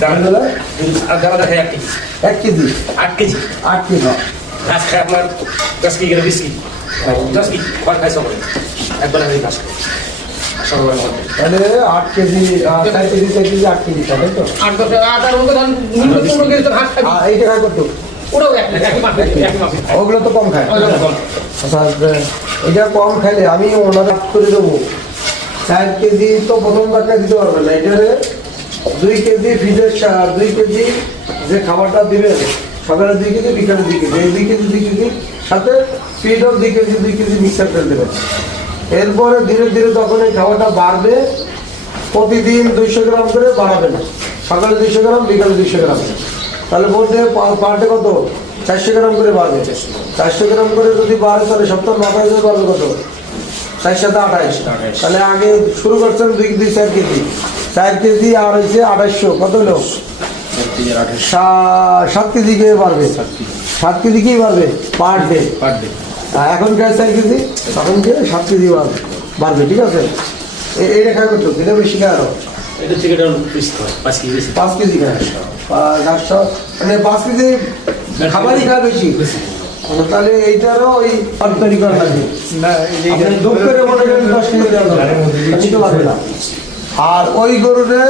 গাড়া দেখে 1 KG 1 KG 8 KG ঘাস খায় আপনার 10 কেজি করে 20 কেজি 10 কেজি কয় খাই সবাই একবার আমি ঘাস খাই সবার মধ্যে তাহলে 8 কেজি 4 কেজি 4 কেজি 8 কেজি তাই তো 8 10 8 আর মধ্যে ধান 15 কেজি তো ঘাস খাই এই টাকা কত ওটাও একই মাপে ওগুলো তো কম খায় আচ্ছা এটা কম খাইলে আমি ওনারা করে দেবো 4 কেজি তো প্রথম টাকা দিতে পারবে না এটারে 2 কেজি ফিডের 2 কেজি যে খাবারটা দিবেন সকালে 2 কেজি বিকালে 2 কেজি এই 2 কেজি 2 কেজি সাথে ফিডও 2 কেজি 2 কেজি মিক্সার করে দেবেন এরপরে ধীরে ধীরে যখন এই খাবারটা বাড়বে প্রতিদিন 200 গ্রাম করে বাড়াবেন সকালে 200 গ্রাম বিকালে 200 গ্রাম তাহলে বলতে পার ডে কত 400 গ্রাম করে বাড়বে 400 গ্রাম করে যদি বাড়ে তাহলে সপ্তাহ মাথায় দিয়ে বাড়বে কত 4 সাথে 28 তাহলে আগে শুরু করছেন 2 4 কেজি 4 কেজি আর হয়েছে 2800 কত হলো 7 কেজি কে বাড়বে 7 কেজি কি বাড়বে পার ডে এখন কে 4 কেজি তখন কে 7 কেজি বাড়বে ঠিক আছে এই রেখা করতো এটা বেশি খায় আরো এটা থেকে এটা বেশি হয় 5 কেজি 5 কেজি খায় মানে 5 কেজি খাবারই খায় বেশি তাহলে এইটারও ওই তৈরি করা লাগবে না দুঃখের মনে করেন 10 কেজি দেওয়া লাগবে না আর ওই গরুরে